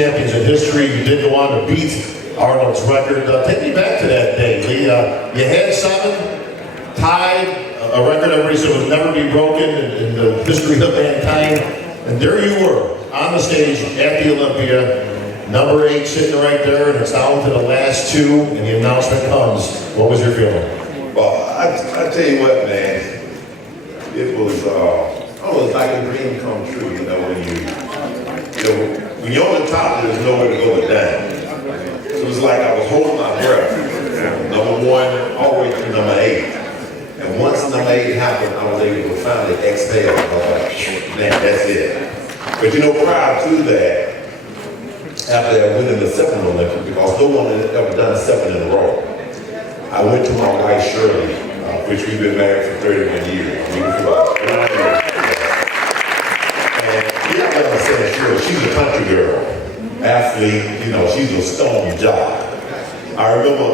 champions in history. You did go on to beat Arnold's record. Take me back to that day, Lee. You had 7, tied a record everybody said would never be broken in the history of mankind. And there you were, on the stage at the Olympia, number 8 sitting right there, and it's down to the last 2, and the announcement comes. What was your feeling? Well, I tell you what, man, it was almost like a dream come true, you know, when you're on the top, there's nowhere to go but down. So it was like I was holding my breath, number 1 all the way to number 8. And once number 8 happened, I was able to finally exhale. I was like, man, that's it. But you know, prior to that, after I winning the 7th Olympics, because no one had ever done 7 in a row, I went to my wife, Shirley, which we've been married for 31 years. And yeah, I understand Shirley, she's a country girl, athlete, you know, she's a stone job. I remember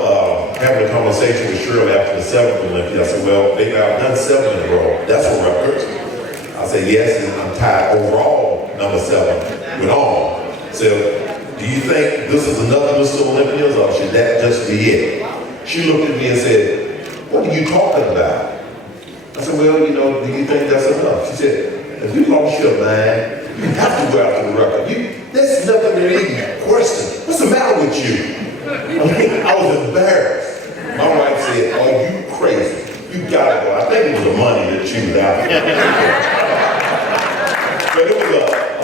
having a conversation with Shirley after the 7th Olympics. I said, well, baby, I've done 7 in a row. That's a record. I said, yes, and I'm tied overall number 7 with Arnold. So, do you think this is another Mr. Olympians, or should that just be it? She looked at me and said, what are you talking about? I said, well, you know, do you think that's enough? She said, if you lost your mind, you have to go after the record. There's nothing to even question. What's the matter with you? I mean, I was embarrassed. My wife said, oh, you crazy. You gotta go. I think it was the money that she was after. But it was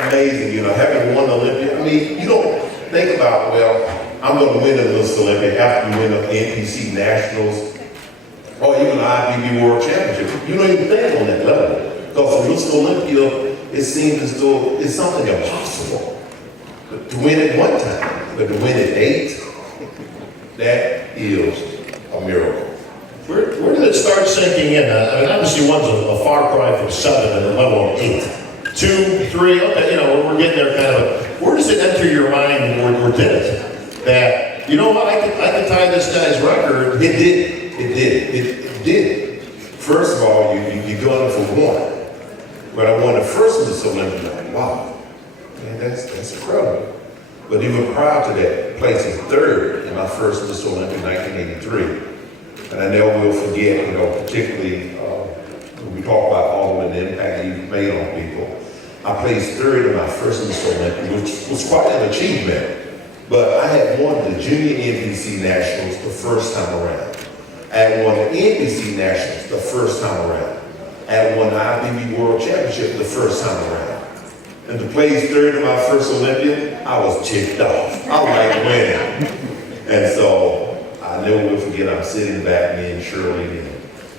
amazing, you know, having won the Olympia. I mean, you don't think about, well, I'm going to win the Mr. Olympia after you win the NPC Nationals or even the IBB World Championship. You don't even think on that level. Because for Mr. Olympia, it seems as though it's something impossible. But to win it 1 time, but to win it 8, that is a miracle. Where did it start sinking in? I mean, obviously one's a far cry from 7 and a level of 8. 2, 3, okay, you know, we're getting there kind of. Where does it enter your mind, or did it? That, you know what, I could tie this guy's record. It did. First of all, you're going for 1. When I won the first Mr. Olympia, I'm like, wow, man, that's incredible. But even prior to that, placing 3rd in my first Mr. Olympia in 1983. And I never will forget, you know, particularly when we talk about Arnold and the impact he's made on people. I placed 3rd in my first Mr. Olympia, which was quite an achievement. But I had won the Junior NPC Nationals the first time around. I had won the NPC Nationals the first time around. I had won the IBB World Championship the first time around. And to place 3rd in my first Olympia, I was ticked off. I like winning. And so I never will forget, I'm sitting back, me and Shirley, and,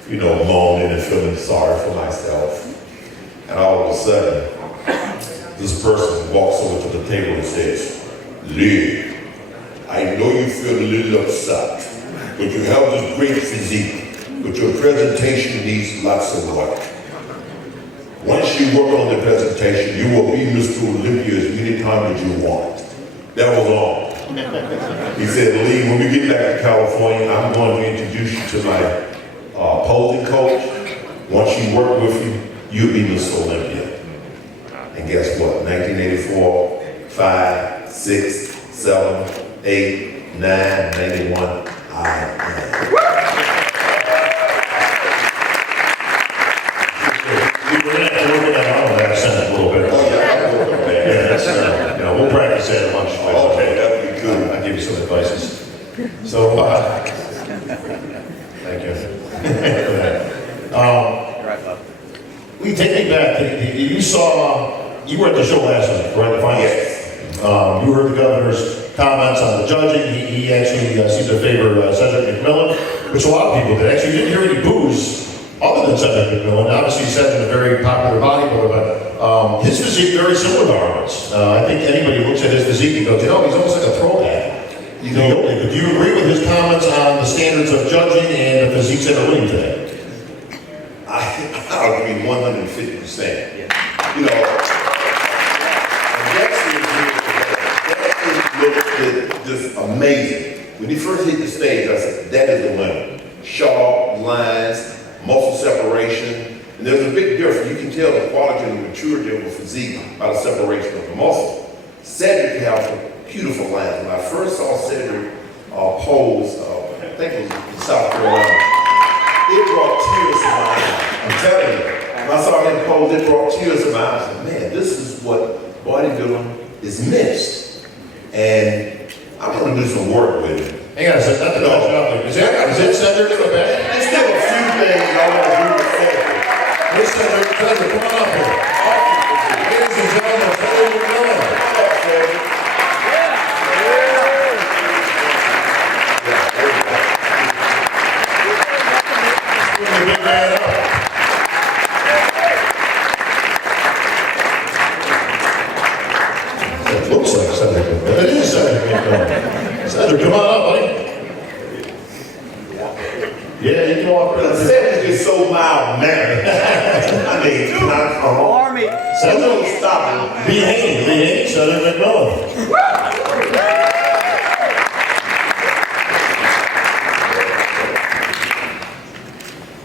you know, moaning and feeling sorry for myself. And all of a sudden, this person walks over to the table and says, Lee, I know you feel a little upset, but you have this great physique, but your presentation needs lots of work. Once you work on the presentation, you will be Mr. Olympia as many times as you want. That was all. He said, Lee, when we get back to California, I'm going to introduce you to my posing coach. Once you work with you, you'll be Mr. Olympia. And guess what? 1984, 5, 6, 7, 8, 9, 91, I am. We'll practice that at lunch. Okay, that'd be good. I'll give you some advices. So, thank you. We take me back. You were at the show last night, right? The finals. Yes. You heard the governor's comments on the judging. He actually seemed to favor Cedric McMillan, which a lot of people did. Actually, you didn't hear any boos other than Cedric McMillan. Obviously, Cedric's a very popular bodybuilder, but his physique very similar to Arnold's. I think anybody who looks at his physique and goes, you know, he's almost like a throwback. Do you agree with his comments on the standards of judging and the physiques that are winning today? I agree 150%. You know, that looked just amazing. When he first hit the stage, I said, that is the winner. Sharp lines, muscle separation. And there's a big difference. You can tell the quality and the maturity of the physique by the separation of the muscle. Cedric has beautiful lines. When I first saw Cedric pose, I think it was in South Carolina, it brought tears to my eyes. I'm telling you. When I saw him pose, it brought tears to my eyes. And man, this is what bodybuilding is missed. And I'm going to do some work with it. Hang on a second, not to cut you off. Is that Cedric in the back? There's still a few things I want to do with Cedric. Where's Cedric? Cedric, come on up here. Ladies and gentlemen, Cedric McMillan. It looks like Cedric McMillan. It is Cedric McMillan. Cedric, come on up, buddy. Yeah, you can walk around. Cedric is so mild-mannered. I mean, come on. Army. Cedric, stop it. Be Haney, Cedric McMillan.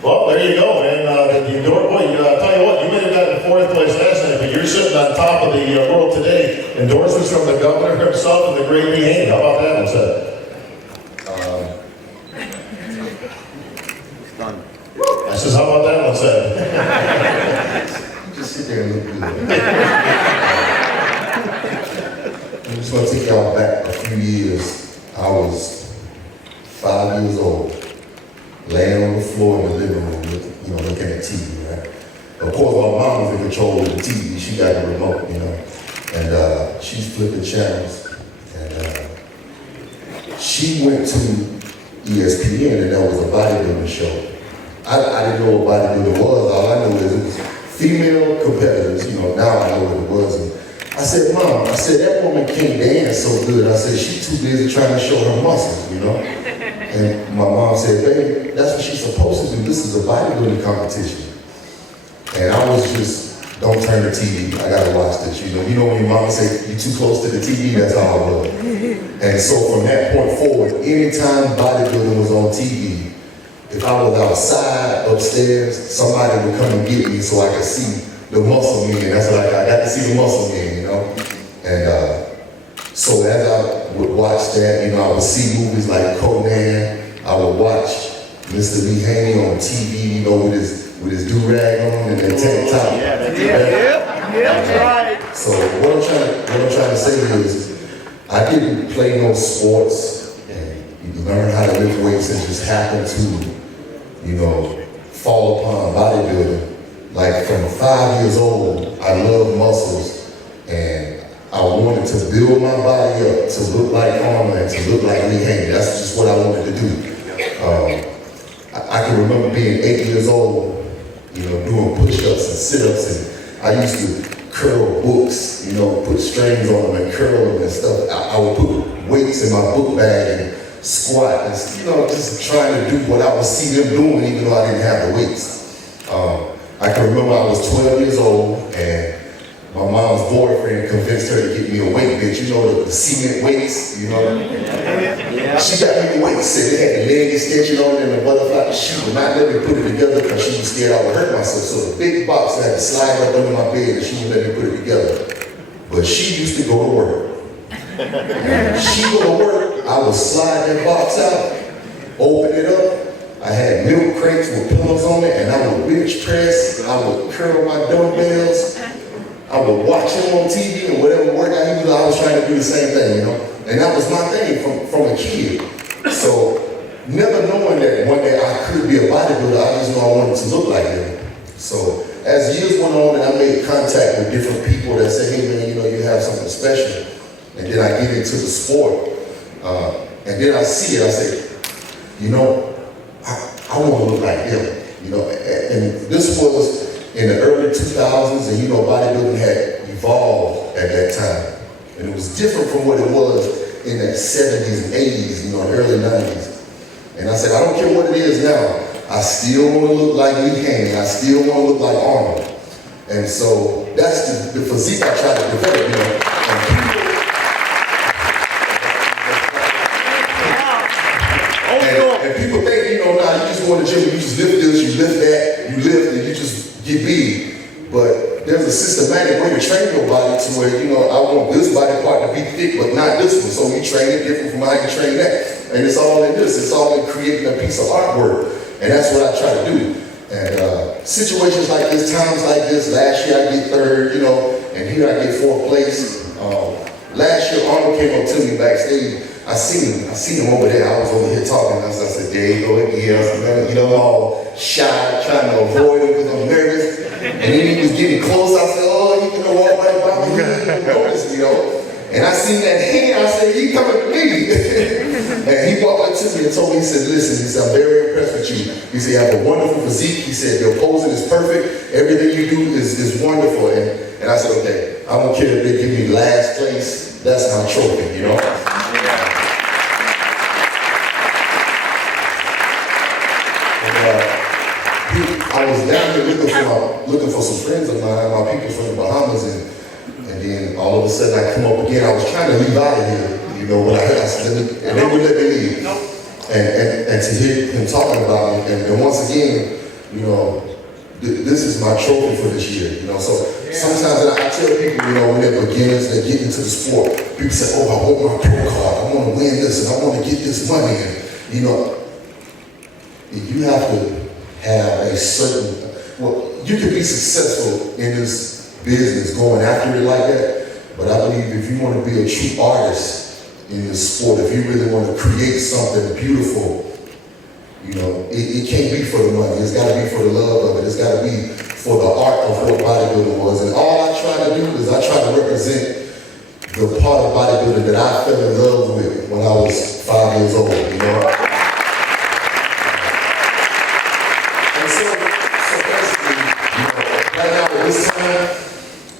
Well, there you go, man. The endorse, boy, tell you what, you may have gotten fourth place last night, but you're sitting on top of the world today. Endorsements from the governor himself and the great B. Haney. How about that one, Seth? I says, how about that one, Seth? Just sit there and look good. I just want to take y'all back a few years. I was 5 years old, laying on the floor in the living room, looking at TV, right? Of course, my mom was in control of the TV. She got the remote, and she's flipping channels. And she went to ESPN, and there was a bodybuilding show. I didn't know what bodybuilding was. All I knew is it was female competitors. Now I know what it was. And I said, Mom, that woman can't dance so good. I said, she's too busy trying to show her muscles, And my mom said, baby, that's what she's supposed to do. This is a bodybuilding competition. And I was just, don't turn the TV. I gotta watch this. You know when your mama said, you too close to the TV, that's all I was. And so from that point forward, anytime bodybuilding was on TV, if I was outside, upstairs, somebody would come and get me so I could see the muscle man. That's what I got to see the muscle man, And so as I would watch that, I would see movies like Conan. I would watch Mr. Lee Haney on TV, with his do-rag on and that tank top. That's right. So what I'm trying to say is, I didn't play no sports and you learn how to lift weights and just happen to fall upon bodybuilding. Like from 5 years old, I love muscles and I wanted to build my body up to look like Arnold and to look like Lee Haney. That's just what I wanted to do. I can remember being 8 years old, doing push-ups and sit-ups, and I used to curl books, put strings on them and curl them and stuff. I would put weights in my book bag and squat and, just trying to do what I would see them doing even though I didn't have the weights. I can remember I was 12 years old and my mom's boyfriend convinced her to get me a weight bench, the cement weights, Yeah. She got me the weights, said it had the leg extension on it and the butterfly. She would not let me put it together because she was scared I would hurt myself. So the big box I had to slide up under my bed and she wouldn't let me put it together. But she used to go to work. She go to work, I would slide that box out, open it up. I had milk crates with pillows on it, and I would bench press. I would curl my dumbbells. I would watch him on TV and whatever workout he was, I was trying to do the same thing, And that was my thing from a kid. So never knowing that one day I could be a bodybuilder, I just knew I wanted to look like him. So as years went on and I made contact with different people that said, hey man, you have something special. And then I get into the sport. And then I see it, I say, I want to look like him. And this was in the early 2000s, and bodybuilding had evolved at that time. And it was different from what it was in the 70s and 80s, the early 90s. And I said, I don't care what it is now, I still want to look like Lee Haney, I still want to look like Arnold. And so that's the physique I try to develop, And people think, now you just go to the gym, you just lift this, you lift that, you lift and you just get big. But there's a systematic way to train your body to where, you know, I want this body part to be thick, but not this one. So we train it different from how you train that. And it's all in this. It's all in creating a piece of artwork. And that's what I try to do. And situations like this, times like this, last year I get third, you know, and here I get fourth place. Last year Arnold came up to me backstage. I seen him over there. I was over here talking. I said, there you go again. You know, all shy, trying to avoid him because I'm nervous. And then he was getting close. I said, oh, you can walk right by me. He didn't even notice me, yo. And I seen that hand. I said, he coming to me. And he walked up to me and told me, he said, listen, he said, I'm very impressed with you. He said, you have a wonderful physique. He said, your posing is perfect. Everything you do is wonderful. And I said, okay, I don't care if they give me last place. That's my trophy, you know? I was down here looking for some friends of mine, my people from the Bahamas, and then all of a sudden I come up again. I was trying to leave out of here, you know, when I said, and they would let me leave. And to hear him talking about me, and once again, you know, this is my trophy for this year, you know. So sometimes I tell people, you know, when they're beginners, they get into the sport, people say, oh, I want my pro card, I want to win this, and I want to get this money, and you know, you have to have a certain, well, you can be successful in this business going after it like that, but I believe if you want to be a true artist in this sport, if you really want to create something beautiful, you know, it can't be for the money. It's got to be for the love of it. It's got to be for the art of what bodybuilding was. And all I try to do is I try to represent the part of bodybuilding that I fell in love with when I was 5 years old, you know. This time,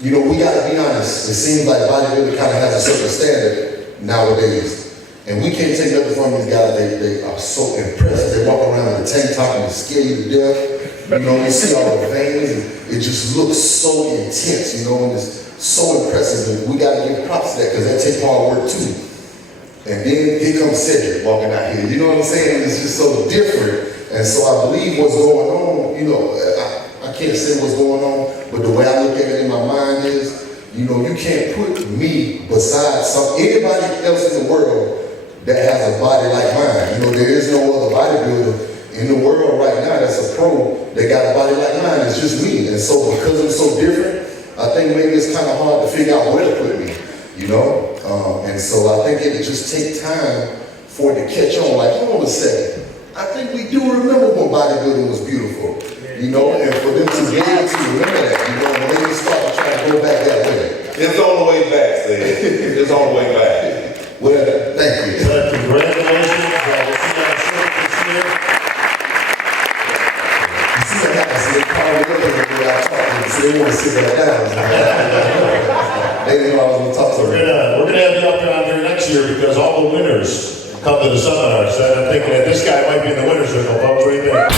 you know, we gotta be honest. It seems like bodybuilding kind of has a certain standard nowadays. And we can't take nothing from these guys. They are so impressive. They walk around in a tank top and they scare you to death. You know, you see all the veins and it just looks so intense, you know, and it's so impressive. And we gotta give props to that because that takes hard work too. And then here comes Cedric walking out here. You know what I'm saying? It's just so different. And so I believe what's going on, you know, I can't say what's going on, but the way I look at it in my mind is, you know, you can't put me beside anybody else in the world that has a body like mine. You know, there is no other bodybuilder in the world right now that's a pro that got a body like mine. It's just me. And so because I'm so different, I think maybe it's kind of hard to figure out where to put me, you know? And so I think it just take time for it to catch on. Like, hold on a second. I think we do remember when bodybuilding was beautiful. You know, and for them to be able to remember that, you know, when they start to try to go back that way. It's on the way back, Sid. It's on the way back. Well, thank you. But congratulations. We'll see you on this year. You see what happens? They call me up and when I talk to them, so they want to sit back down. They didn't know I was going to talk to them. We're gonna have you up on here next year because all the winners come to the seminars. And I'm thinking that this guy might be in the winner's circle, folks, right there.